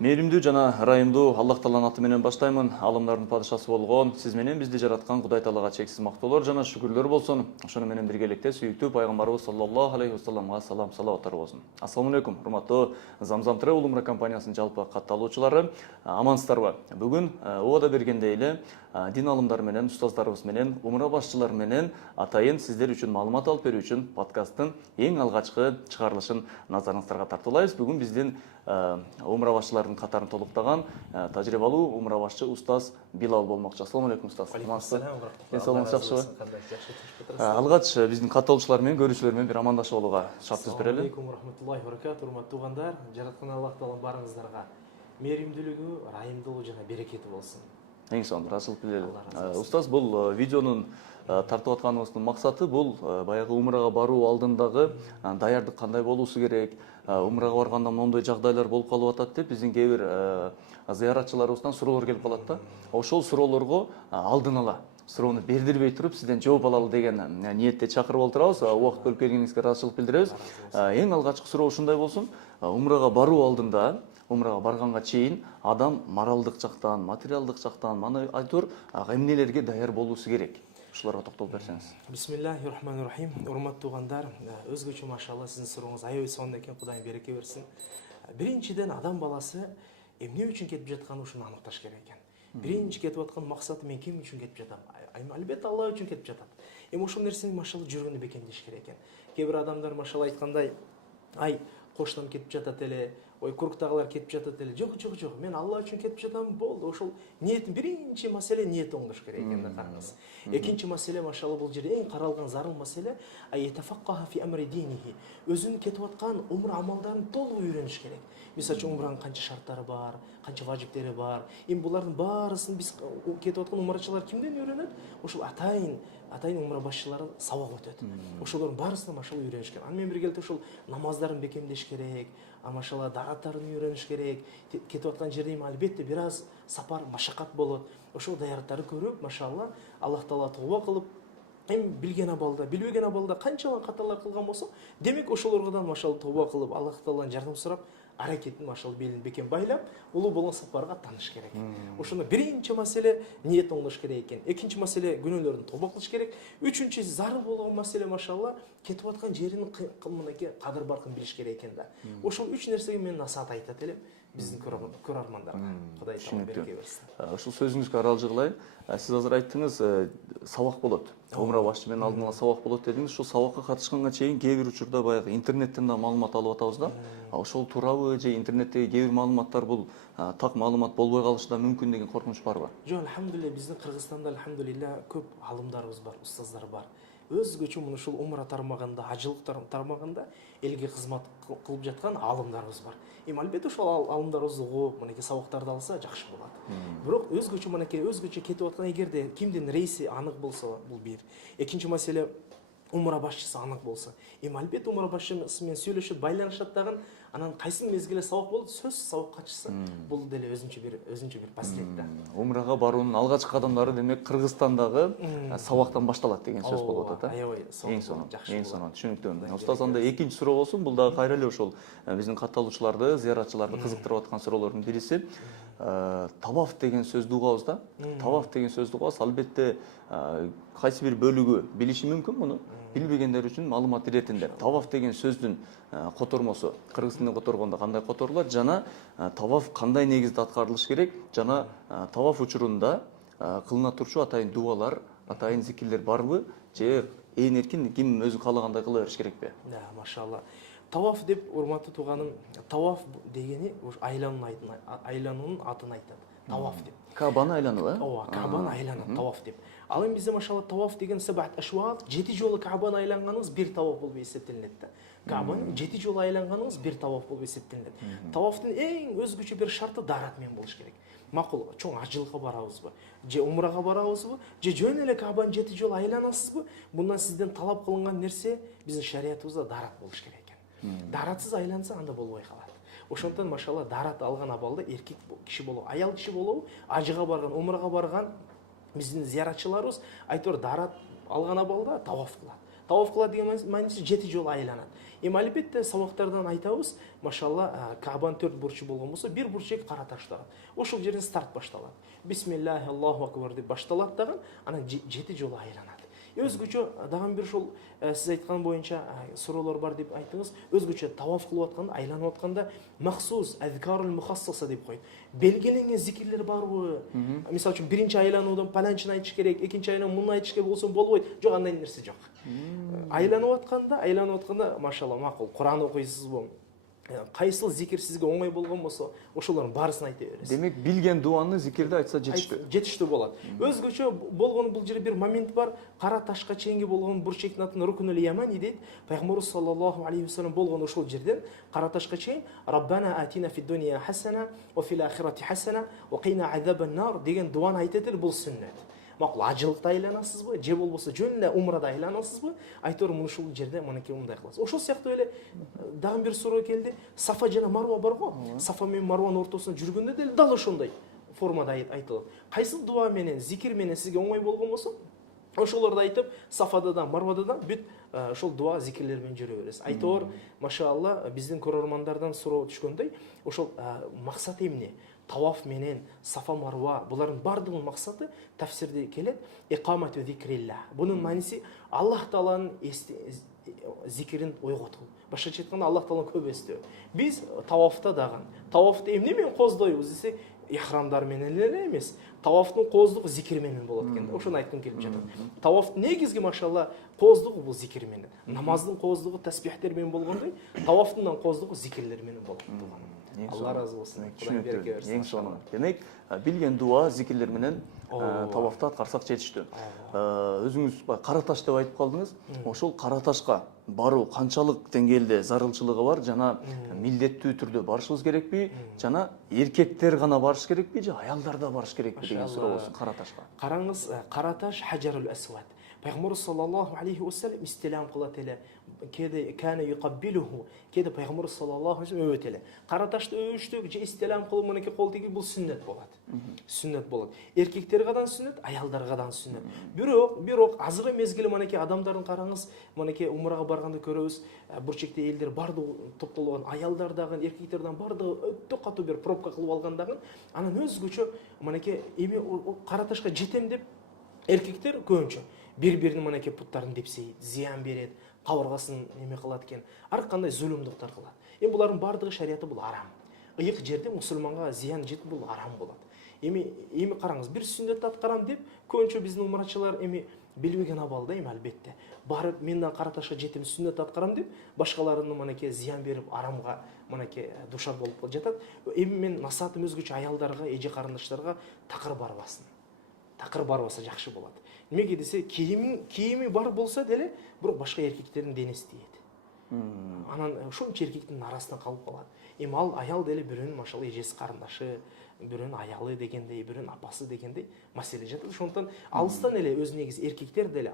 Мээримдүү жана ырайымдуу Аллах Тааланын аты менен баштаймын. Алымдардын падышасы болгон сиз менен бизди жараткан Кудай Таалага чексиз мактоолор жана шүгүрлөр болсун. Ошону менен биргеликте сүйүктүү пайгамбарыбыз саллаллаху алейхи вассаламга салам салаваттар болсун. Ассаламу алейкум, урматтуу Замзам Travel Умра компаниясынын жалпы катталуучулары. Амансыздарбы? Бүгүн убада бергендей эле дин алымдары менен, устаздарыбыз менен, умра башчылары менен атайын сиздер үчүн маалымат алып берүү үчүн подкасттын эң алгачкы чыгарылышын назарыңыздарга тартуулайбыз. Бүгүн биздин умра башчылардын катарын толуктаган тажрыйбалуу умра башчы устаз Билал болмокчу. Ассаламу алейкум устаз. Амансызбы? Денсаулыгыңыз жакшыбы? Алгач биздин катталуучулар менен, көрүүчүлөр менен бир амандашып алууга шарт түзүп берели. Алейкум рахматуллахи ва баракатух, урматтуу туугандар. Жараткан Аллах Таалам барыңыздарга мээримдүүлүгү, ырайымдуулугу жана берекети болсун. Эң сонун, ачылып билели. Устаз, бул видеонун тартып атканыбыздын максаты бул баягы умрага баруу алдындагы даярдык кандай болуусу керек, умрага барганда мондой жагдайлар болуп калып атат деп биздин кээ бир зыяратчыларыбыздан суроолор келип калат да. Ошол суроолорго алдын ала суроону бердирбей туруп сизден жооп алалы деген ниетте чакырып олтурабыз. Убакыт бөлүп келгениңизге ыраазычылык билдиребиз. Эң алгачкы суроо ушундай болсун: умрага баруу алдында, умрага барганга чейин адам моралдык жактан, материалдык жактан мана айтор эмнелерге даяр болуусу керек? Ушуларга токтолуп берсеңиз. Бисмиллахи рахманир рахим. Урматтуу туугандар, өзгөчө машалла сиздин сурооңуз аябай сонун экен. Кудайым береке берсин. Биринчиден адам баласы эмне үчүн кетип жатканын ушуну аныкташ керек экен. Биринчи кетип аткан максаты мен ким үчүн кетип жатам? Албетте Алла үчүн кетип жатат. Ошол нерсени машалла жүргөнү бекемдеш керек экен. Кээ бир адамдар машалла айткандай, коштон кетип жатат эле, куруктагылар кетип жатат эле. Жок, мен Алла үчүн кетип жатам, болду. Ошол ниетин биринчи маселе ниет оңдош керек экен да, караңыз. Экинчи маселе машалла бул жерде эң каралган зарыл маселе айтафаккаха фи амри динихи. Өзүнүн кетип аткан умра амалдарын толук үйрөнүш керек. Мисалы үчүн умранын канча шарттары бар, канча важиптери бар. Эми булардын баарысын биз кетип аткан умрачылар кимден үйрөнөт? Ошол атайын умра башчылары сабак өтөт. Ошолордун баарысынан машалла үйрөнүш керек. Аны менен биргеликте ошол намаздарын бекемдеш керек, машалла дараттарын үйрөнүш керек. Кетип аткан жерде албетте бир аз сапар машакат болот. Ошол даярдыктарды көрүп, машалла Аллах Таала тооба кылып, эми билген абалда, билбеген абалда канчалык каталар кылган болсо, демек ошолордон машалла тооба кылып, Аллах Тааладан жардам сурап, аракетин машалла белин бекем байлап, улуу болгон сапарга аттаныш керек. Ошондо биринчи маселе ниет оңдош керек экен. Экинчи маселе күнөөлөрдөн тооба кылыш керек. Үчүнчү зарыл болгон маселе машалла кетип аткан жеринин мынакей кадыр баркын билиш керек экен да. Ошол үч нерсеге мен насаат айтат элем биздин көрөрмандарга. Кудай таала береке берсин. Ушул сөзүңүзгө аралжы кылайын. Сиз азыр айттыңыз, сабак болот. Умра башчы менен алдын ала сабак болот дедиңиз. Ушул сабакка катышканга чейин кээ бир учурда баягы интернеттен да маалымат алып атабыз да. Ошол туурабы же интернеттеги кээ бир маалыматтар бул так маалымат болбой калышы да мүмкүн деген коркунуч барбы? Жок, алхамдулилля, биздин Кыргызстанда алхамдулилля көп алымдарыбыз бар, устаздар бар. Өзгөчө мына ушул умра тармагында, ажылык тармагында элге кызмат кылып жаткан алымдарыбыз бар. Эми албетте ошол алымдарыбызды угуп, мынакей сабактарды алса жакшы болот. Бирок өзгөчө кетип аткан эгерде кимдин рейси анык болсо, бул бир. Экинчи маселе умра башчысы анык болсо. Эми албетте умра башчысы менен сүйлөшүп, байланышат дагы, анан кайсы мезгилде сабак болот, сөзсүз сабакка чыкса, бул деле өзүнчө бир паслек да. Умрага баруунун алгачкы кадамдары демек Кыргызстандагы сабактан башталат деген сөз болуп атат, Аябай эң сонун, түшүнүктүү. Устаз, анда экинчи суроо болсун. Бул дагы кайра эле ошол биздин катталуучуларды, зыяратчыларды кызыктырып аткан суроолордун бириси. Таваф деген сөздү угабыз да. Таваф деген сөздү угабыз. Албетте кайсы бир бөлүгү билиши мүмкүн муну. Билбегендер үчүн маалымат иретинде. Таваф деген сөздүн котормосу кыргыз тилинде которгондо кандай которулат жана таваф кандай негизде аткарылыш керек жана таваф учурунда кылына турчу атайын дуалар, атайын зикирлер барбы же ээн эркин ким өзү каалагандай кыла бериш керекпи? Машалла. Таваф деп, урматтуу тууганым, таваф дегени айлануунун атын айтат. Таваф деп. Кабаны айлануу, Ооба, Кабаны айлануу, таваф деп. Ал эми бизде машалла таваф деген сабат ашват, 7 жолу Кабаны айланганыңыз бир таваф болуп эсептелинет да. Кабаны 7 жолу айланганыңыз бир таваф болуп эсептелинет. Тавафтын эң өзгөчө бир шарты дарат менен болуш керек. Макул, чоң ажылыкка барабызбы, же умрага барабызбы, же жөн эле Кабаны 7 жолу айланасызбы? Мындан сизден талап кылынган нерсе биздин шариятыбызда дарат болуш керек экен. Даратсыз айланса анда болбой калат. Ошондон машалла дарат алган абалда эркек киши болобу, аял киши болобу, ажыга барган, умрага барган биздин зыяратчыларыбыз айтор дарат алган абалда таваф кылат. Таваф кылат деген мааниси 7 жолу айланат. Эми албетте сабактардан айтабыз, машалла, Каабанын 4 бурчу болгон болсо, бир бурчу кара таш турат. Ошол жерден старт башталат. Бисмиллахи Аллаху акбар деп башталат дагы, анан 7 жолу айланат. Өзгөчө дагы бир ошол сиз айткан боюнча суроолор бар деп айттыңыз. Өзгөчө таваф кылып атканда, айланып атканда махсус азкарул мухассаса деп коет. Белгиленген зикирлер барбы? Мисалы үчүн биринчи айлануудан паланчыны айтыш керек, экинчи айлануудан муну айтыш керек болсо болбойт. Жок, андай нерсе жок. Айланып атканда, машалла, макул, Куран окуйсузбу? Кайсыл зикир сизге оңой болгон болсо, ошолордун баарысын айта бересиз. Демек, билген дуаны зикирде айтса жетиштүү болот. Өзгөчө болгон бул жерде бир момент бар, кара ташка чейинги болгон бурчектин атын рукунул ямани дейт. Пайгамбарыбыз саллаллаху алейхи ва саллям болгон ошол жерден кара ташка чейин Раббана атина фид дунья хасана ва фил ахирати хасана ва кина азабан нар деген дуаны айтат эле, бул сүннет. Макул, ажылыкта айланасызбы, же болбосо жөн эле умрада айланасызбы? Айтор муну ушул жерде мынакей мындай кыласыз. Ошол сыяктуу эле дагы бир суроо келди. Сафа жана Марва бар го? Сафа менен Марванын ортосунда жүргөндө деле дал ошондой формада айтылат. Кайсы дуа менен, зикир менен сизге оңой болгон болсо, ошолорду айтып, Сафада да, Марвада да бүт ошол дуа, зикирлер менен жүрө бересиз. Айтор, машалла, биздин көрөрмандардан суроо түшкөндөй, ошол максат эмне? Таваф менен Сафа Марва, булардын бардыгынын максаты тафсирде келет, икамату зикрилла. Бунун мааниси Аллах Тааланын зикирин ойготуу. Башкача айтканда, Аллах Тааланы көп эстөө. Биз тавафта дагы, тавафты эмне менен коздойбуз десе, ихрамдар менен эле эмес, тавафтын коздугу зикир менен болот экен. Ошону айткым келип жатат. Тавафтын негизги машалла коздугу бул зикир менен. Намаздын коздугу тасбихтер менен болгондой, тавафтын коздугу зикирлер менен болот. Алла разы болсун. Кудай береке берсин. Эң сонун. Демек, билген дуа, зикирлер менен тавафта аткарсак жетиштүү. Өзүңүз кара таш деп айтып калдыңыз. Ошол кара ташка баруу канчалык деңгээлде зарылчылыгы бар жана милдеттүү түрдө барышыбыз керекпи? Жана эркектер гана барыш керекпи же аялдар да барыш керекпи деген суроо болсун кара ташка. Караңыз, кара таш хажарул асвад. Пайгамбар саллаллаху алейхи ва саллям истилам кылат эле. Кеде кана юкаббилуху. Кеде пайгамбар саллаллаху алейхи ва саллям өбөт эле. Кара ташты өбүштүк же истилам кылып мынакей кол тегип, бул сүннет болот. Сүннет болот. Эркектерге да сүннет, аялдарга да сүннет. Бирок азыркы мезгили мынакей адамдардын караңыз, мынакей умрага барганда көрөбүз, бурчекте элдер бардыгы топтолгон, аялдар дагы, эркектер дагы бардыгы өтө катуу бир пробка кылып алган дагы, анан өзгөчө мынакей эми кара ташка жетем деп эркектер көбүнчө бири-биринин мынакей путтарын депсейт, зыян берет, кабыргасын эме кылат экен, ар кандай зулумдуктар кылат. Эми булардын бардыгы шарияты бул арам. Ыйык жерде мусулманга зыян жетип бул арам болот. Эми караңыз, бир сүннетти аткарам деп көбүнчө биздин умрачылар эми билбеген абалда эми албетте барып менден кара ташка жетем сүннет аткарам деп башкаларына мынакей зыян берип арамга мынакей душар болуп жатат. Эми мен насаатым өзгөчө аялдарга, эже карындаштарга такыр барбасын. Такыр барбаса жакшы болот. Эмеге десе, кийими бар болсо деле, бирок башка эркектердин денеси тиет. Анан ошончо эркектин арасынан калып калат. Эми ал аял деле бирөөнүн машалла эжеси карындашы, бирөөнүн аялы дегендей, бирөөнүн апасы дегендей маселе жатат. Ошондон алыстан эле өз негизи эркектер деле,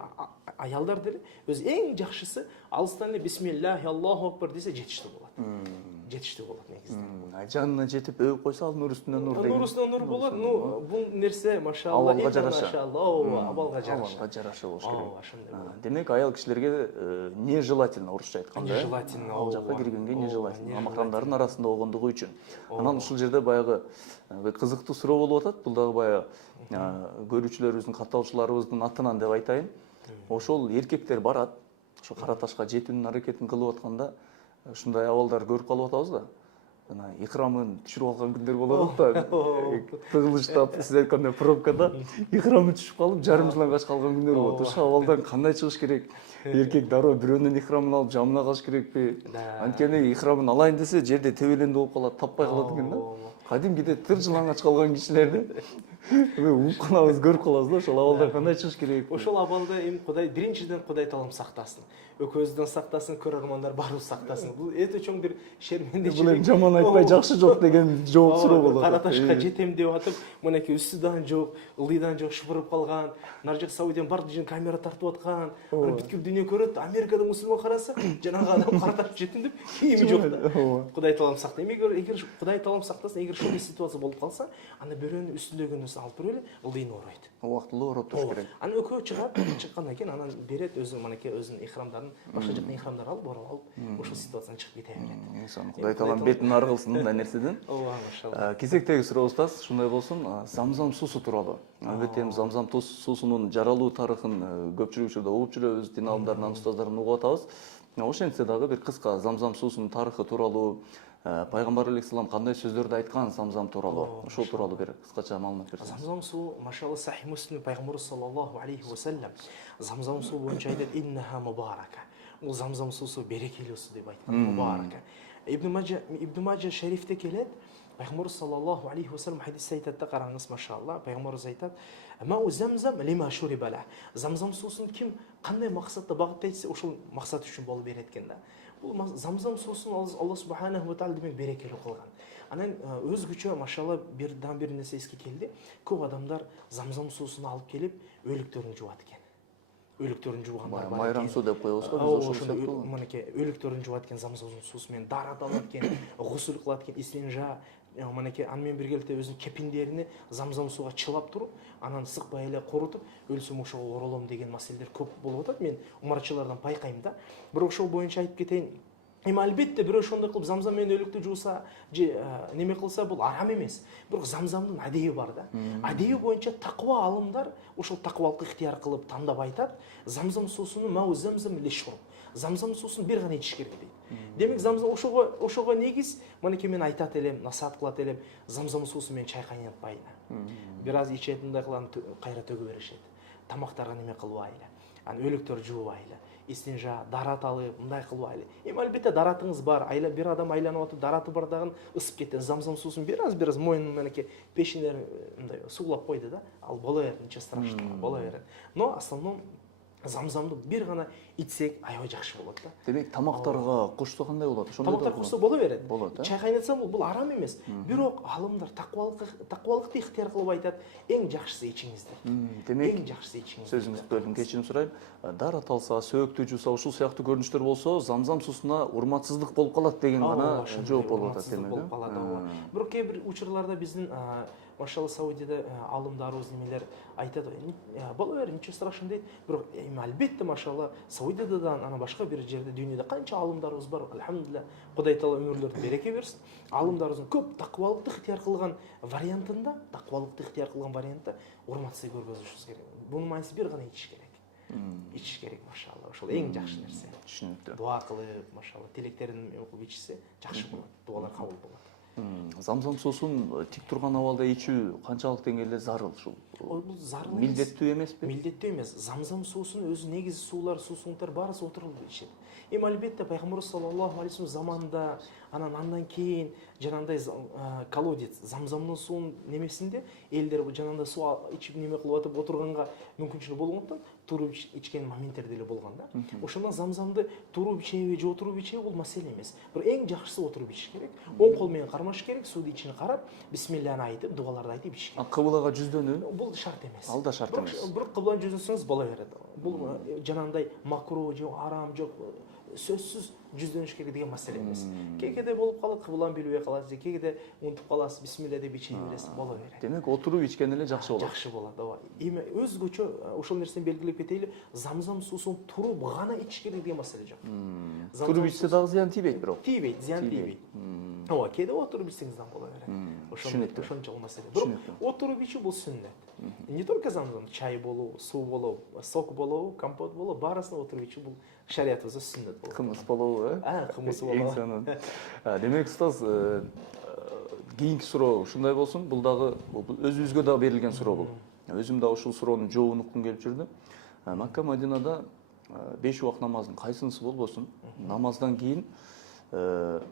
аялдар деле өз эң жакшысы алыстан эле бисмиллахи Аллаху акбар десе жетиштүү болот. Жетиштүү болот негизинен. Жанына жетип өбүп койсо, ал нур үстүнө нур деген. Нур үстүнө нур болот. Бул нерсе машалла, абалга жараша. Машалла, абалга жараша. Абалга жараша болуш керек. Демек, аял кишилерге нежелательно, орусча айтканда, нежелательно, ал жакка киргенге нежелательно, махрамдардын арасында болгондугу үчүн. Анан ушул жерде баягы кызыктуу суроо болуп атат. Бул дагы баягы көрүүчүлөрүбүздүн, катталуучуларыбыздын атынан деп айтайын. Ошол эркектер барат, ошо кара ташка жетүүнүн аракетин кылып атканда, ушундай абалдар көрүп калып атабыз да. Жана ихрамын түшүрүп алган күндөр болот да. Тыгылыштап, сиз айткандай пробкада ихрамы түшүп калып, жарым жылдан калган күндөр болот. Ошол абалдан кандай чыгыш керек? Эркек дароо бирөөнүн ихрамын алып жамына калыш керекпи? Анткени ихрамын алайын десе, жерде тебеленде болуп калат, таппай калат экен да. Кадимгиде тыржылаңач калган кишилерди укканабыз көрүп калабыз да. Ошол абалдан кандай чыгыш керек? Ошол абалда эми Кудай биринчиден Кудай таалам сактасын. Экөөбүздөн сактасын, көрөрмандар баарыбыз сактасын. Бул өтө чоң бир шермендечилик. Бул эми жаман Жалган айтпай жакшы жок деген жооп суроо болот. Кара ташка жетем деп атып, мынакей үстүдан жок, ылдыйдан жок шыпырып калган, нар жак Саудиядан бар жерин камера тартып аткан, аны бүткүл дүйнө көрөт. Америкада мусулман караса, жанагы адам кара тартып жеттим деп кийими жок да. Кудай таалам сактайын. Эгер Кудай таалам сактасын, эгер ушундай ситуация болуп калса, анда бирөөнүн үстүндөгү нерсе алып берели, ылдыйын оройт. Убактылуу ороп туруш керек. Аны экөө чыгат, чыккандан кийин анан берет өзү мынакей өзүнүн ихрамдарын, башка жактан ихрамдар алып, орап алып, ошол ситуациядан чыгып кете берет. Инсан Кудай таалам бетин ары кылсын мындай нерседен. Ооба, машалла. Кезектеги суроо устаз ушундай болсун, замзам суусу тууралуу. Албетте эми замзам суусунун жаралуу тарыхын көпчүлүк учурда угуп жүрөбүз, дин алымдарынан устаздардан угуп атабыз. Ошентсе дагы бир кыска замзам суусунун тарыхы тууралуу, пайгамбар алейхиссалам кандай сөздөрдү айткан замзам тууралуу, ошол тууралуу бир кыскача маалымат берсеңиз. Замзам суу, машалла, Сахih Муслим пайгамбарыбыз саллаллаху алейхи ва саллям замзам суу боюнча айтат: "Иннаха мубарака". Бул замзам суусу берекелүү суу деп айткан. Мубарака. Ибн Маджа шарифте келет. Пайгамбарыбыз саллаллаху алейхи ва саллям хадисте айтат да, караңыз, машалла, пайгамбарыбыз айтат: "Мау замзам лима шурибала". Замзам суусун ким кандай максатта багыттайт, ошол максат үчүн болуп берет экен да. Бул замзам суусун Алла субханаху ва таала демек берекелүү кылган. Анан өзгөчө, машалла, бир нерсе эске келди. Көп адамдар замзам суусун алып келип өлүктөрүн жуат экен. Өлүктөрүн жуугандар бар. Майрам суу деп коебуз го, биз ошол сыяктуу. Мынакей өлүктөрүн жуат экен замзам суусу менен, дарат алат экен, гусул кылат экен, истинжа, мынакей аны менен биргеликте өзүнүн кепиндерини замзам сууга чылап туруп, анан сыкпай эле корутуп, өлсөм ошого оролом деген маселелер көп болуп атат. Мен умарчылардан байкайм да. Бирок ошол боюнча айтып кетейин. Эми албетте бирөө ошондой кылып замзам менен өлүктү жууса, же неме кылса, бул арам эмес. Бирок замзамдын адеби бар да. Адеби боюнча таква алымдар ошол таквалыкты ыктыяр кылып тандап айтат: замзам суусуну мау замзам лишруб. Замзам суусун бир гана ичиш керек дейт. Демек замзам ошого негиз, мынакей мен айтат элем, насаат кылат элем, замзам суусу менен чай кайнатпайлы. Бир аз ичет, мындай кылып кайра төгүп беришет. Тамактарга неме кылбайлы. Аны өлүктөр жуубайлы. Истинжа, дарат алып, мындай кылбайлы. Эми албетте даратыңыз бар, бир адам айланып атып, дараты бар дагы ысып кетти. Замзам суусун бир аз моюнун мынакей пешинер мындай суулап койду да. Ал боло берет, ничего страшного, боло берет. Но основном замзамды бир гана ичсек аябай жакшы болот да. Демек тамактарга кошсо кандай болот? Ошондой Тамактар кошсо боло берет. Болот, Чай кайнатса бул арам эмес. Бирок алымдар таквалыкты ыктыяр кылып айтат: эң жакшысы ичиңиздер. Демек, эң жакшысы ичиңиздер. Сөзүңүздү бөлдүм, кечирим сурайм. Дарат алса, сөөктү жууса, ушул сыяктуу көрүнүштөр болсо, замзам суусуна урматсыздык болуп калат деген гана жооп болуп атат демек. Болуп калат. Бирок кээ бир учурларда биздин машалла Саудияда алымдарыбыз немелер айтат: боло бер, ничего страшного дейт. Бирок эми албетте машалла Саудиядан анан башка бир жерде дүйнөдө канча алымдарыбыз бар. Алхамдулилlah, Кудай таала өмүрлөрүн береке берсин. Алымдарыбыздын көп таквалыкты ыктыяр кылган вариантында, урматсыз көргөзүшүбүз керек. Бунун мааниси бир гана ичиш керек. Ичиш керек, машалла. Ошол эң жакшы нерсе. Түшүнүктүү. Дуа кылып, машалла, тилектерин окуп ичсе жакшы болот. Дуалар кабыл болот. Замзам суусун тик турган абалда ичүү канчалык деңгээлде зарыл ушул? Бул зарыл Милдеттүү эмеспи? Милдеттүү эмес. Замзам суусунун өзү негизи суулар, суусуңуктар баарысы отурулуп ичет. Эми албетте пайгамбарыбыз саллаллаху алейхи ва саллям заманында, андан кийин жанагындай колодец, замзамдын суунун немесинде элдер жанагындай суу ичип неме кылып атып отурганга мүмкүнчүлүгү болгондуктан туруп ичкен моменттер деле болгон да. Ошондон замзамды туруп ичеби же отуруп ичеби бул маселе эмес. Бирок эң жакшысы отуруп ичиш керек. Оң кол менен кармаш керек, суунун ичине карап, бисмиллахны айтып, дуаларды айтып ичиш керек. Кыблага жүздөнүү? Бул шарт эмес. Ал да шарт эмес. Бирок кыбланы жүздөнсөңүз боло берет. Бул жанагындай макруh же арам жок, сөзсүз жүздөнүш керек деген маселе эмес. Кээде болуп калат, кыбланы билбей каласыз, же кээде унутуп каласыз, бисмилля деп иче бересиз, боло берет. Демек отуруп ичкен эле жакшы болот. Жакшы болот, ооба. Эми өзгөчө ошол нерсени белгилеп кетели, замзам суусун туруп гана ичиш керек деген маселе жок. Туруп ичсе дагы зыян тийбейт бирок. Тийбейт, зыян тийбейт. Ооба, кээде отуруп ичсеңиз дагы боло берет. Ошончо маселе. Бирок отуруп ичүү бул сүннөт. Не только замзам, чай болобу, суу болобу, сок болобу, компот болобу, баарысын отуруп ичүү бул шариятыбызда сүннөт болот. Кымыз болобу, Кымыз болобу. Демек, устаз, кийинки суроо ушундай болсун. Бул дагы өзүбүзгө да берилген суроо бул. Өзүм да ушул суроонун жообун уккум келип жүрдү. Макка Мадинада 5 убак намаздын кайсынысы болбосун, намаздан кийин 2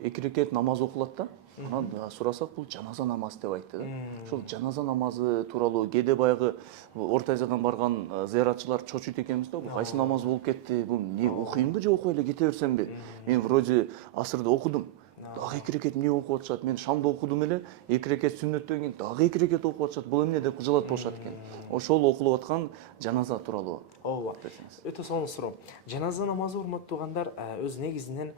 рекет намаз окулат да. Анан сурасак, бул жаназа намазы деп айтты да. Ошол жаназа намазы тууралуу кээде баягы Орто Азиядан барган зыяратчылар чочуйт экенбиз да. Бул кайсы намаз болуп кетти? Бул не окуймбу же окуй эле кете берсемби? Мен вроде асырда окудум. дагы 2 рекет эмне окуп атышат? Мен шамда окудум эле, 2 рекет сүннөттөн кийин дагы 2 рекет окуп атышат. Бул эмне деп кыжалат болушат экен. Ошол окулуп аткан жаназа тууралуу. Ооба. Өтө сонун суроо. Жаназа намазы урматтуу туугандар өз негизинен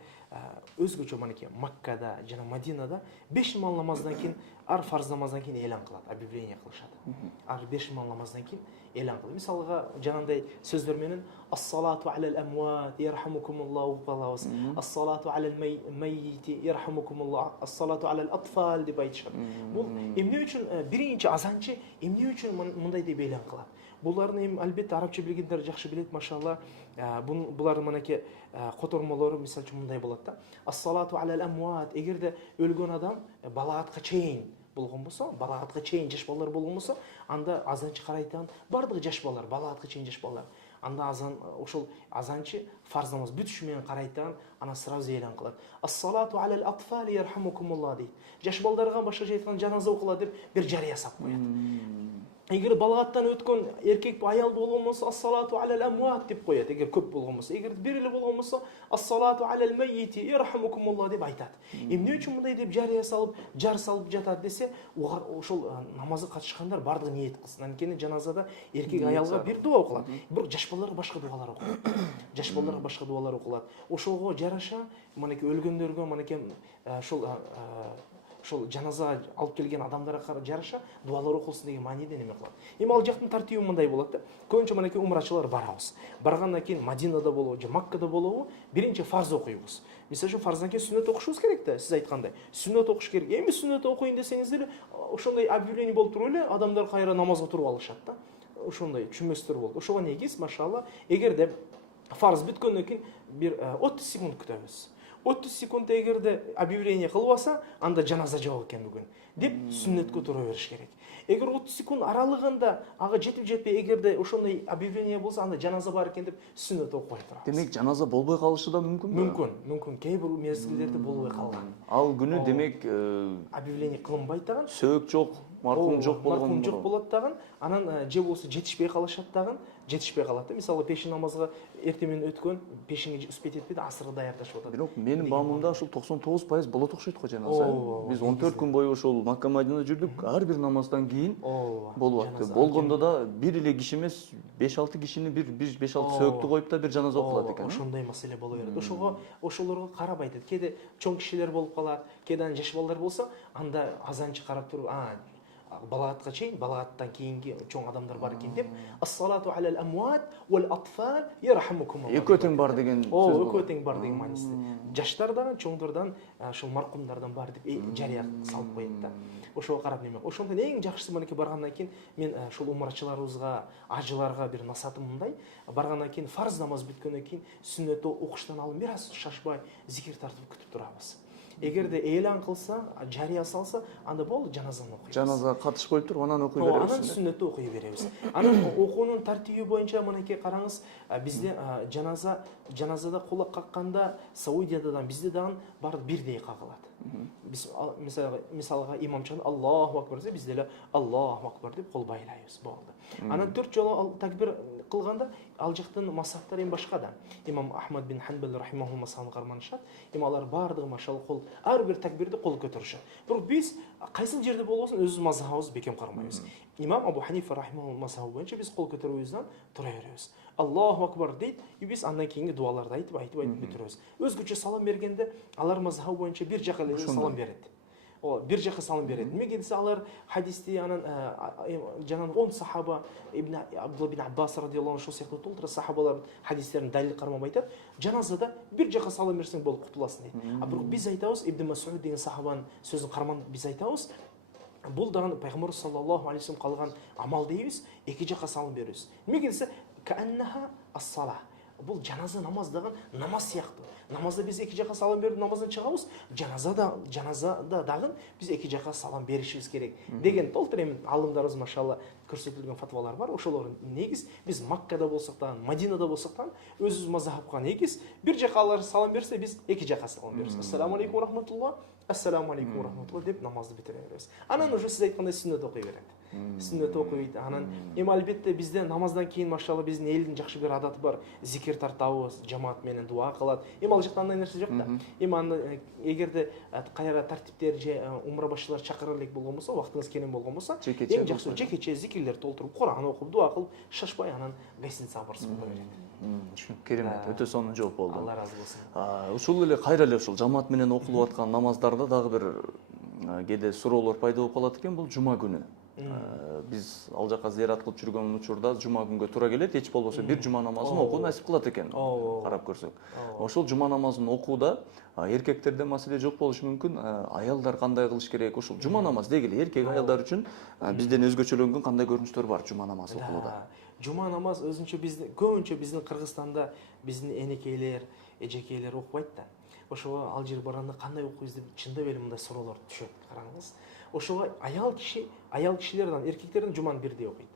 өзгөчө манеки Маккада жана Мадинада 5 имам намаздан кийин ар фарз намаздан кийин элан кылат, объявление кылышат. Ар 5 имам намаздан кийин элан кылат. Мисалга жанагындай сөздөр менен ас-салату алал амват ярхамукумуллаху калабыз. Ас-салату алал маййити ярхамукумуллах. Ас-салату алал атфал деп айтышат. Бул эмне үчүн биринчи азанчы эмне үчүн мындай деп элан кылат? Буларны эми албетте арабча билгендер жакшы билет, машалла. Булардын манеки котормолору мисалы үчүн мындай болот да. Ас-салату алал амват, эгерде өлгөн адам балагатка чейин болгон болсо, балагатка чейин жаш балдар болгон болсо, анда азанчы карайтан бардыгы жаш балдар, балагатка чейин жаш балдар. Анда ошол азанчы фарз намаз бүтүшү менен карайтан, ана сразу элан кылат. Ас-салату алал атфали ярхамукумуллах дейт. Жаш балдарга башкача айтканда жаназа окулат деп бир жарыя сап коет. Эгер балагаттан өткөн эркек аял болгон болсо ас-салату алал амват деп коет, эгер көп болгон болсо. Эгер бир эле болгон болсо ас-салату алал маййити ярхамукумуллах деп айтат. Эмне үчүн мындай деп жарыя салып, жар салып жатат десе, ошол намазга катышкандар бардыгы ниет кылсын. Анткени жаназада эркек аялга бир дуа окулат. Бирок жаш балдарга башка дуалар окулат. Жаш балдарга башка дуалар окулат. Ошого жараша манеки өлгөндөргө манеки ошол жаназа алып келген адамдарга жараша дуалар окулсын деген мааниден эме кылат. Эми ал жактын тартиби мындай болот да. Көбүнчө манеки умрачылар барабыз. Баргандан кийин Мадинада болобу же Маккада болобу, биринчи фарз окуйбуз. Мисалы үчүн фарздан кийин сүннөт окушубуз керек да, сиз айткандай. Сүннөт окуш керек. Эми сүннөт окуйын десеңиз деле ошондой объявление болуп туруп эле адамдар кайра намазга туруп алышат да. Ошондой түшүнмөстөр болот. Ошого негиз, машалла, эгерде фарз бүткөндөн кийин бир 30 секунд күтөбүз. 30 секунд эгерде объявление кылбаса, анда жаназа жок экен бүгүн деп сүннөткө тура бериш керек. Эгер 30 секунд аралыгында ага жетип жетпей, эгерде ошондой объявление болсо, анда жаназа бар экен деп сүннөт окуй турабыз. Демек жаназа болбой калышы да мүмкүн. Мүмкүн. Кээ бир мезгилдерде болбой калган. Ал күнү демек объявление кылынбайт даган. Сөөк жок, маркум жок болгон. Маркум жок болот даган. Анан же болсо жетишпей калышат даган. Жетишпей калат. Мисалы пешин намазга эртең менен өткөн, пешинге успеть этпеди, асырга даярдашып атат. Бирок менин баамымда ушул 99% болот окшойт го жаназа. Биз 14 күн бою ошол Макка Мадинада жүрдүк. Ар бир намаздан кийин болуп атты. Болгондо да бир эле киши эмес, 5-6 кишини бир 5-6 сөөктү коюп да бир жаназа окулат экен. Ошондой маселе боло берет. Ошого ошолорго карабайт. Кээде чоң кишилер болуп калат, кээде жаш балдар болсо, анда азанчы карап туруп, балагатка чейин, балагаттан кийинки чоң адамдар бар экен деп, ас-салату алал амват вал атфал ярхамукумуллах. Экөө тең бар деген сөз. Экөө тең бар деген маанисинде. Жаштардан, чоңдордан, ошол маркумдардан бар деп жарыя салып коет да. Ошого карап неме. Ошондон эң жакшысы менеки баргандан кийин мен ошол умрачыларыбызга, ажыларга бир насаатым мындай. Баргандан кийин фарз намаз бүткөндөн кийин сүннөттү окуштан алып бир аз шашпай зикир тартып күтүп турабыз. Эгерде элан кылса, жарыя салса, анда болду, жаназаны окуйбуз. Жаназа катышпай туруп, анан окуй беребиз. Анан сүннөттү окуй беребиз. Анан окуунун тартиби боюнча мынакей караңыз, бизде жаназада кулак какканда Саудиядан бизде дагы баары бирдей кагылат. Биз мисалга имам чыкканда Аллаху акбар десе, бизде эле Аллаху акбар деп кол байлайбыз, болду. Анан 4 жолу такбир кылганда ал жактын масаптары эми башка да. Имам Ахмад бин Ханбал рахимахуллах масалын карманышат. Алар бардыгы машалла кол ар бир такбирде кол көтөрүшөт. Бирок биз кайсыл жерде болбосун өзүбүз мазхабыбыз бекем кармайбыз. Имам Абу Ханифа рахимахуллах мазхабы боюнча биз кол көтөрүүбүздөн тура беребиз. Аллаху акбар дейт, биз андан кийинки дуаларды айтып бүтүрөбүз. Өзгөчө салам бергенде алар мазхабы боюнча бир жака эле салам берет. Бир жака салым берет. Эмнеге десе алар хадисте анан жанагы 10 сахаба Ибн Абдулла бин Аббас радиаллаху анху сыяктуу толтура сахабалар хадистерин далил кармап айтат. Жаназада бир жака салым берсең болуп кутуласың дейт. Бирок биз айтабыз, Ибн Мас'уд деген сахабанын сөзүн карманып биз айтабыз, бул дагы пайгамбар саллаллаху алейхи вассалам калган амал дейбиз, эки жака салым беребиз. Эмнеге десе кааннаха ас-сала. Бул жаназа намаз дагы намаз сыяктуу. Намазда биз эки жака салам берип намаздан чыгабыз, жаназада дагы биз эки жака салам беришибиз керек деген толтур эми алымдарыбыз машалла көрсөтүлгөн фатвалар бар. Ошолор негиз биз Маккада болсок да, Мадинада болсок да өзүбүз мазхабка негиз бир жака алар салам берсе, биз эки жака салам беребиз. Ассаламу алейкум рахматуллах. ассаламу алейкум рахматулла деп намазды бітіре береміз. Анан уже сіз айтқандай сүннет оқи береді. Сүннет оқиды. Анан эми албетте бізде намаздан кейін машалла біздің елдің жақсы бір адаты бар. Зикир тартабыз, жамаат менен дуа кылат. Эми ал жакта андай нерсе жок да. Эми аны эгерде кайра тартиптер же умра башчылар чакыра элек болгон болсо, убактыңыз келен болгон болсо, эң жакшы жекече зикирлер толтуруп, Кур'ан окуп, дуа кылып, шашпай анан гостиницага барса боло берет. Керемет, өтө сонун жооп болду. Алла разы болсун. Ушул эле кайра эле ушул жамаат менен окулуп аткан намаздарда дагы бир кээде суроолор пайда болуп калат экен, бул жума күнү. Биз ал жака зыярат кылып жүргөн учурда жума күнгө туура келет, эч болбосо бир жума намазын окуу насип кылат экен. Карап көрсөк. Ошол жума намазын окууда эркектерде маселе жок болушу мүмкүн. Аялдар кандай кылыш керек? Ошол жума намаз деги эле эркек аялдар үчүн бизден өзгөчөлөнгөн кандай көрүнүштөр бар жума намазы окууда? Жума намаз өзүнчө биздин көбүнчө биздин Кыргызстанда биздин энекейлер, эжекейлер окубайт да. Ошого ал жер барганда кандай окуйбуз деп чындап эле мындай суроолор түшөт. Караңыз. Ошого аял кишилерден, эркектерден жуманы бирдей окуйт.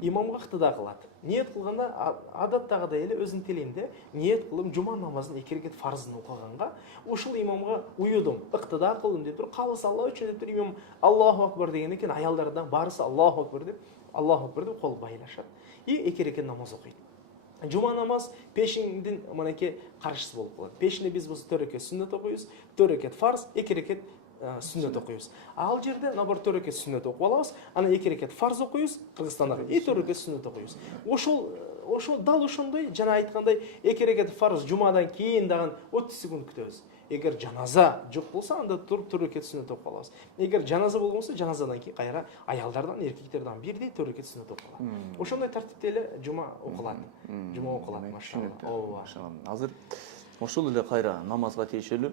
Имамга ыктыда кылат. Ниет кылганда адаттагыдай эле өзүнүн тилинде ниет кылып жума намазын 2 рекет фарзын окуганга, ушул имамга уюдум, ыктыда кылдым деп туруп, калысы Алла үчүн деп туруп имам Аллаху акбар дегенден кийин аялдардан барысы Аллаху акбар деп кол байлашат. И 2 рекет намаз окуйт. Жума намаз пешиңдин мынакей каршысы болуп калат. Пешине биз бул 4 рекет сүннет окуйбуз, 4 рекет фарз, 2 рекет сүннет окуйбуз. Ал жерде набар 4 рекет сүннет окуп алабыз, анан 2 рекет фарз окуйбуз, Кыргызстандагы, и 4 рекет сүннет окуйбуз. Ошол дал ошондой жана айткандай 2 рекет фарз жумадан кийин дагы 30 секунд күтөбүз. Эгер жаназа жок болсо, анда туруп 4 рекет сүннет окуп алабыз. Эгер жаназа болгонсо, жаназадан кийин кайра аялдардан, эркектерден бирдей 4 рекет сүннет окулат. Ошондой тартипте эле жума окулат. Жума окулат, машалла. Азыр ошол эле кайра намазга тиешелүү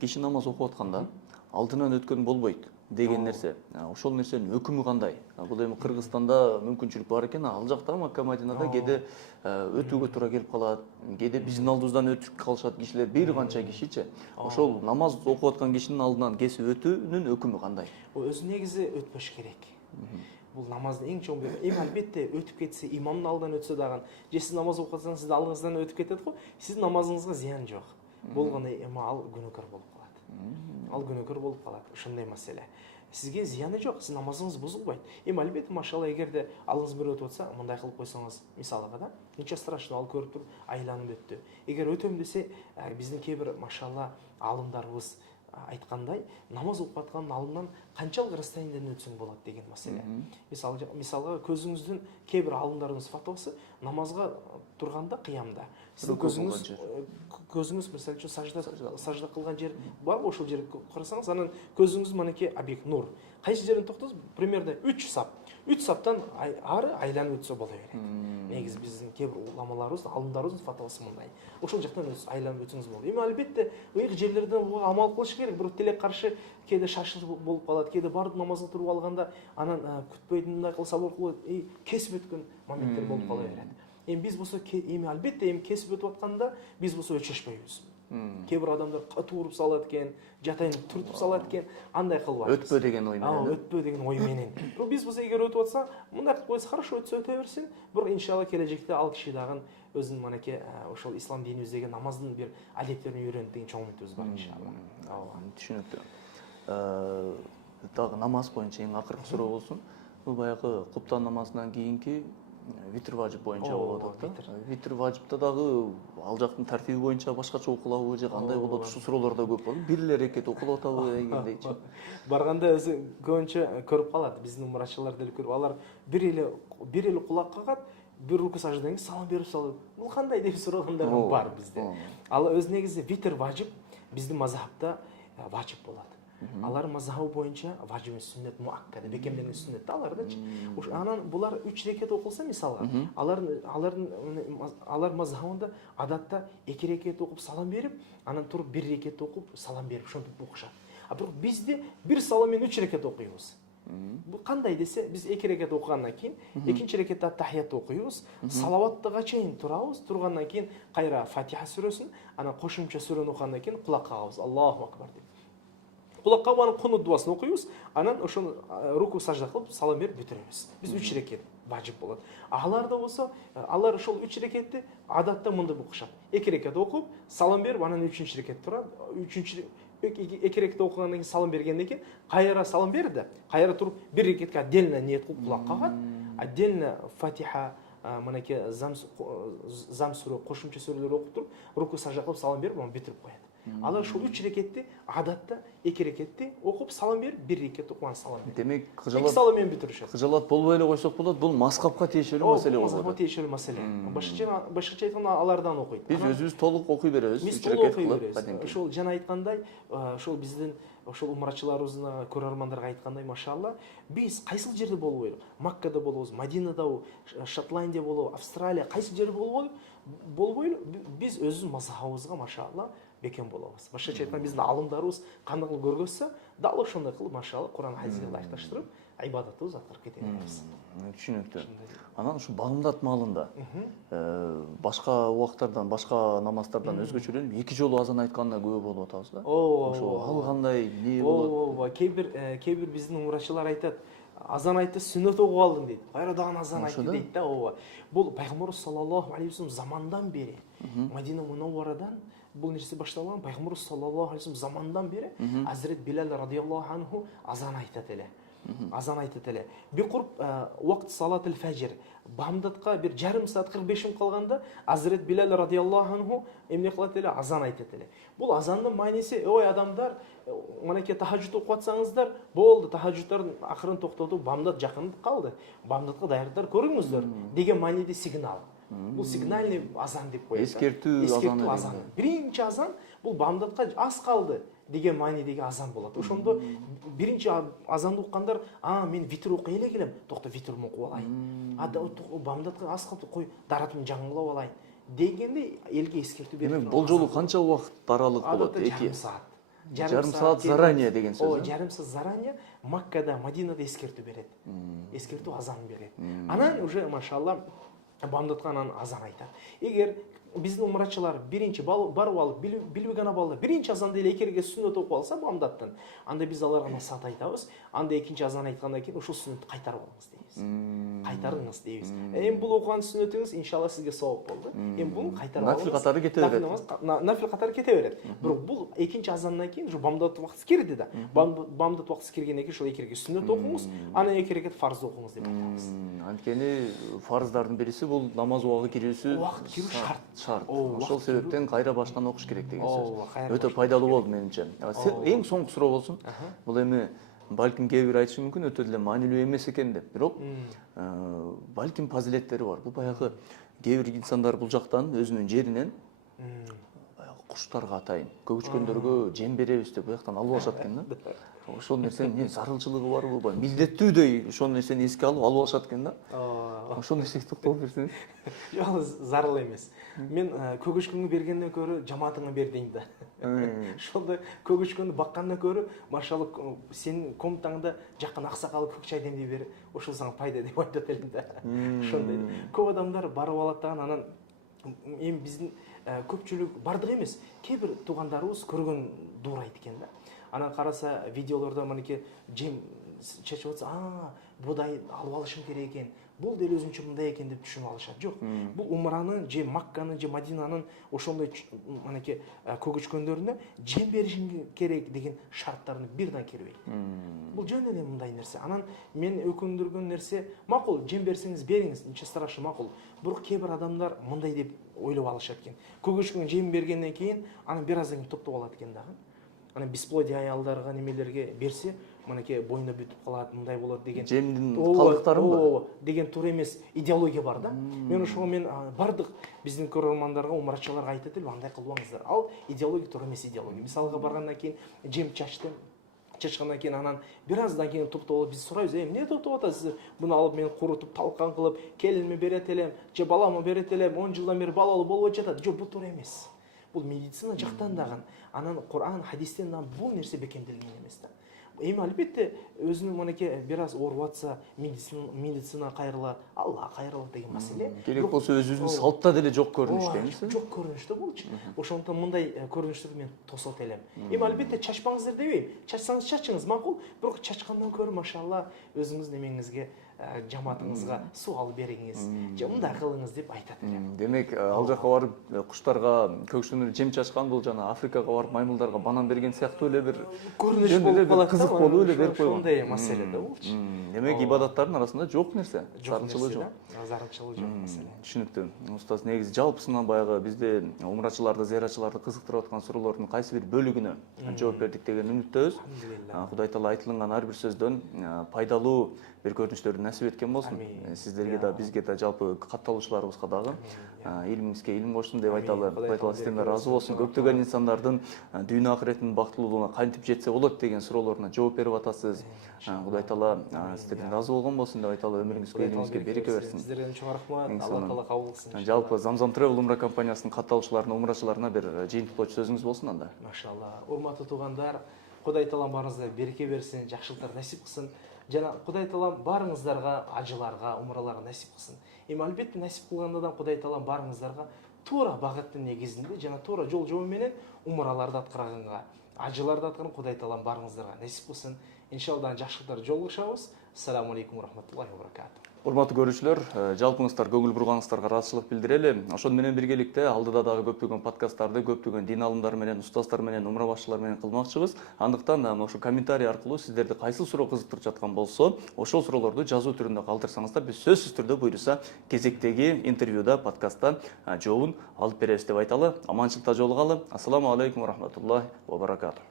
киши намаз окуп атканда алдынан өткөн болбойт деген нерсе. Ошол нерсенин өкүмү кандай? Бул эми Кыргызстанда мүмкүнчүлүк бар экен, ал жакта Макка Мадинада кээде өтүүгө туура келип калат. Кээде биздин алдыбыздан өтүп калышат кишилер, бир канча кишичи. Ошол намаз окуп аткан кишинин алдынан кесип өтүүнүн өкүмү кандай? Бул өзү негизи өтпөш керек. Бул намаздын эң чоң бөлүгү. Эми албетте өтүп кетсе, имамдын алдынан өтсө дагы, же сиз намаз окуп атсаңыз, сиздин алдыңыздан өтүп кетет го, сиздин намазыңызга зыян жок. Болгондой эми ал күнөөкөр болуп калат. Ал күнөөкөр болуп калат. Ошондой маселе. Сизге зыяны жок, сиздин намазыңыз бузулбайт. Эми албетте машалла эгерде алыңыз бир өтүп атса, мындай кылып койсоңуз, мисалга да, ничего страшного, ал көрүп туруп айланып өттү. Эгер өтөм десе, биздин кээ бир машалла алымдарыбыз айткандай, намаз окуп аткан алдынан канчалык расстояниеден өтсөң болот деген маселе. Мисалга көзүңүздүн кээ бир алымдардын фатвасы намазга турганда кыямда сиздин көзүңүз мисалы үчүн сажда кылган жер бар, ошол жерге карасаңыз, анан көзүңүз манеки объект нур. Кайсы жерден токтосоз, примерно 3 сап. 3 саптан ары айланып өтсө боло берет. Негизи биздин кээ бир уламаларыбыз, алымдарыбыздын фатвасы мындай. Ошол жактан айланып өтсөңүз болот. Эми албетте ыйык жерлерден буга амал кылыш керек. Бирок тилек каршы кээде шашылып болуп калат, кээде бардык намазга туруп алганда анан күтпөй мындай кылса болуп кесип өткөн моменттер болуп кала берет. Эми биз болсо эми албетте эми кесип өтүп атканда биз болсо өчөшпөйбүз. Кээ бир адамдар катуу уруп салат экен, жатайын түртүп салат экен, андай кылбайбыз. Өтпө деген ой менен. Өтпө деген ой менен. Бирок биз болсо эгер өтүп атса, мындай кылып койсо, хорошо өтсө өтө берсин. Бирок иншалла келечекте ал киши дагы өзүнүн манеки ошол ислам динибиздеги намаздын бир адептерин үйрөнөт деген чоң үмүтүбүз бар иншалла. Түшүнүктүү. Дагы намаз боюнча эң акыркы суроо болсун. Бул баягы куптан намазынан кийинки витр важип боюнча болуп атат да. Витр важипта дагы ал жактын тартиби боюнча башкача окулабы же кандай болот? Ушул суроолор да көп болду. Бир эле рекет окулуп атабы дегендейчи. Барганда өзү көбүнчө көрүп калат. Биздин умрачылар деле көрүп, алар бир эле кулак кагат, бир руку саждадан кийин салам берип салат. Бул кандай деп сурагандар бар бизде. Ал өз негизи витр важип биздин мазхабта важип болот. Алар мазхабы боюнча важип сүннет муаккада, бекемделген сүннет алардачы. Анан булар 3 рекет окулса мисалга, алар мазхабында адатта 2 рекет окуп салам берип, анан туруп 1 рекет окуп салам берип ошентип окушат. А бирок бизде 1 салам менен 3 рекет окуйбуз. Бул кандай десе, биз 2 рекет окугандан кийин, экинчи рекетте тахият окуйбуз, салаваттыга чейин турабыз, тургандан кийин кайра Фатиха сүрөсүн, анан кошумча сүрөнү окугандан кийин кулак кагабыз, Аллаху акбар деп. Кулакка барып кунут дуасын окуйбуз, анан ошону руку сажда кылып салам берип бүтүрөбүз. Биз 3 рекет важип болот. Аларда болсо, алар ошол 3 рекетти адатта мындай окушат. 2 рекет окуп, салам берип, анан 3-рекет турат. эки рекет окугандан кийин салым бергенден кийин кайра салым берди, кайра туруп бир рекетке отдельно ниет кылып кулак кагат, отдельно фатиха, мынакей зам сүрө, кошумча сүрөлөр окуп туруп руку сажда кылып салым берип аны бүтүрүп коет. Алар ушул 3 рекетти адатта 2 рекетти окуп салым берип, 1 рекет окуган салым берип. Демек, кыжалат салым менен бүтүрүшөт. Кыжалат болбой эле койсок болот. Бул мазхабка тиешелүү маселе болот. Мазхабка тиешелүү маселе. Башкача айтканда алардан окуйт. Биз өзүбүз толук окуй беребиз, 3 рекет кылып. Ошол жана айткандай, ошол биздин ошол умрачыларыбыздын көрөрмандарга айткандай, машалла, биз кайсыл жерде болбойлу, Маккада болобуз, Мадинадабы, Шотландия болобу, Австралия, кайсыл жерде болбойлу, биз өзүбүздүн мазхабыбызга машалла бекем болобуз. Башкача айтканда биздин алымдарыбыз кандай кылып көргөзсө, дал ошондой кылып машалла Кур'ан хадистерди айткаштырып, ибадатыбызды аткарып кете беребиз. Түшүнүктүү. Анан ушу багымдат маалында башка убактардан, башка намаздардан өзгөчөлөнүп 2 жолу азан айтканда күбө болуп атабыз да. Ошо ал кандай эмне болот? Кээ бир биздин умрачылар айтат, азан айтты, сүннөт окуп алдым дейт. Кайра дагы азан айтты дейт да. Бул пайгамбарыбыз саллаллаху алейхи вассалам замандан бери, Мадина Мунавварадан бул нерсе башталган. Пайгамбарыбыз саллаллаху алейхи вассалам замандан бери Азрет Билал радияллаху анху азан айтат эле. Азан айтат эле. Бир курп вакт салатыл фажр, бамдатка бир жарым саат 45 минут калганда Азрет Билал радияллаху анху эмне кылат эле, азан айтат эле. Бул азандын мааниси, ой адамдар, мынакей тахажжуд окуп атсаңыздар, болду, тахажжудтардын акырын токтотуп, бамдат жакын калды. Бамдатка даярдыктар көрүңүздөр деген мааниде сигнал. Бул сигнальный азан деп коет. Эскертүү азан. Биринчи азан бул бамдатка аз калды деген маанидеги азан болот. Ошондо биринчи азанды уккандар, мен витр окуй эле келем, токто витрим окуп алайын. Бамдатка аз калды, кой даратымды жаңылап алайын дегенде элге эскертүү берет. Демек, бул жолу канча убакыт аралык болот? Жарым саат. Жарым саат заранее деген сөз. Жарым саат заранее Маккада, Мадинада эскертүү берет. Эскертүү азан берет. Анан уже машалла бамдатка анан азан айтат. Эгер биздин умрачылар биринчи барып алып, билбеген абалда биринчи азанды эле экерге сүннөт окуп алса бамдаттан, анда биз аларга насаат айтабыз. Анда экинчи азан айткандан кийин ушул сүннөттү кайтарып алыңыз дейбиз. Кайтарыңыз дейбиз. Эми бул окуган сүннөтүңүз иншалла сизге сооп болду. Эми буну кайтарып алыңыз. Нафил катары кете берет. Нафил катары кете берет. Бирок бул экинчи азандан кийин ушу бамдат убактысы кирди да. Бамдат убактысы киргенден кийин ушул экерге сүннөт окуңуз, анан экерге фарз окуңуз деп айтабыз. Анткени фарздардын бириси бул намаз убагы кирүүсү. Убакыт кирүү шарт. Ошол себептен кайра баштан окуш керек деген сөз. Өтө пайдалуу болду менимче. Эң соңку суроо болсун. Бул эми балким кээ бир айтышы мүмкүн, өтө эле маанилүү эмес экен деп. Бирок балким фазилеттери бар. Бул баягы кээ бир инсандар бул жактан өзүнүн жеринен куштарга атайын, көгүчкөндөргө жем беребиз деп буяктан алып алышат экен да. Ошол нерсенин зарылчылыгы барбы? Милдеттүүдөй ошол нерсени эске алып алышат экен да. Ошол нерсеге токтолуп берсеңиз. Жок, зарыл эмес. Мен көгүчкөнгө бергенден көрө жамаатыңа бер дейм да. Ошондой көгүчкөндү баккандан көрө, машалла, сенин комнатаңда жаккан аксакалы көк чай демдей бер, ошол сага пайда деп айтат элем да. Ошондой. Көп адамдар барып алат да, анан эми биздин көпчүлүк бардык эмес, кээ бир туугандарыбыз көргөн дуурайт экен да. Анан караса видеолордо мынакей жем чечип атса, будай алып алышым керек экен. Бул деле өзүнчө мындай экен деп түшүнүп алышат. Жок. Бул умранын же Макканын же Мадинанын ошондой мынакей көгүчкөндөрүнө жем беришим керек деген шарттарын бирден кирбейт. Бул жөн эле мындай нерсе. Анан мен өкүндүргөн нерсе, макул, жем берсеңиз бериңиз, ничего страшного, макул. Бирок кээ бир адамдар мындай деп ойлоп алышат экен. Көгүчкөнгө жем бергенден кийин анан бир аздан кийин токтоп алат экен дагы. Анан бесплодие аялдарга немелерге берсе, мынакей боюнда бүтүп калат, мындай болот деген. Жемдин калдыктарынбы? Деген туура эмес идеология бар да. Мен ошого бардык биздин көрөрмандарга, умрачыларга айтат элем, андай кылбаңыздар. Ал идеология туура эмес идеология. Мисалга баргандан кийин жем чачкандан кийин анан бир аздан кийин токтоп биз сурайбыз, эмне токтоп атасыздар? Буну алып мен курутуп, талкан кылып, келиниме берет элем, же балама берет элем, 10 жылдан бери балалуу болбой жатат. Жок, бул туура эмес. Бул медицина жактан дагы, анан Кур'ан, хадистен дагы бул нерсе бекемделген эмес да. эми албетте өзүнүн мынакей бир аз ооруп атса медицина кайрылат, Алла кайрылат деген маселе. Керек болсо өзүбүздүн салтта деле жок көрүнүш деймиз. Жок көрүнүштө болчу. Ошондуктан мындай көрүнүштөрдү мен тосот элем. Эми албетте чачпаңыздар дебейм. Чачсаңыз чачыңыз макул, бирок чачкандан көрө машалла өзүңүздүн эмеңизге, жамаатыңызга суал бериңиз, же мындай кылыңыз деп айтат элем. Демек, ал жака барып куштарга көксөнү жем чачкан бул жана Африкага барып маймылдарга банан берген сыяктуу эле бир көрүнүш болуп калат, кызык болуп эле берип койгон. Ошондой маселе да болчу. Демек, ибадаттардын арасында жок нерсе, зарынчылык жок. Зарынчылык жок маселе. Түшүнүктүү. Устаз, негизи жалпысынан баягы бизде умрачыларды, зыяратчыларды кызыктырып аткан суроолордун кайсы бир бөлүгүнө жооп бердик деген үмүттөбүз. Кудай таала айтылган ар бир сөздөн пайдалуу бир көрүнүштөрдү насип эткен болсун. Сиздерге да, бизге да, жалпы катталуучуларыбызга дагы илимибизге илим кошсун деп айталы. Кудай таала сизден ыраазы болсун. Көптөгөн инсандардын дүйнө акыреттин бактылуулугуна кантип жетсе болот деген суроолоруна жооп берип атасыз. Кудай таала сиздерден ыраазы болгон болсун деп айталы. Өмүрүңүзгө, илимиңизге береке берсин. Сиздерге чоң рахмат. Алла таала кабыл кылсын. Жалпы Замзам Travel умра компаниясынын катталуучуларына, умрачыларына бир жыйынтыктоочу сөзүңүз болсун анда. Машалла. Урматтуу туугандар, Кудай таалам баарыңызга береке берсин, жакшылыктар насип кылсын. Жана Кудай таалам баарыңыздарга ажыларга, умраларга насип кылсын. Эми албетте насип кылгандан Кудай таалам баарыңыздарга туура багыттын негизинде жана туура жол жобо менен умраларды аткарганга, ажыларды аткарганга Кудай таалам баарыңыздарга насип кылсын. Иншалла жакшылыктар жолугушабыз. Ассаламу алейкум ва рахматуллахи ва баракатух. Урматтуу көрүүчүлөр, жалпыңыздар көңүл бурганыңыздарга ыраазычылык билдирели. Ошону менен биргеликте алдыда дагы көптөгөн подкасттарды көптөгөн дин алымдары менен, устаздар менен, умра башчылары менен кылмакчыбыз. Андыктан ошо комментарий аркылуу сиздерди кайсы суроо кызыктырып жаткан болсо, ошол суроолорду жазуу түрүндө калтырсаңыздар, биз сөзсүз түрдө буйруса кезектеги интервьюда, подкастта жообун алып беребиз деп айталы. Аманчылыкта жолугалы. Ассаламу алейкум ва рахматуллахи ва баракатух.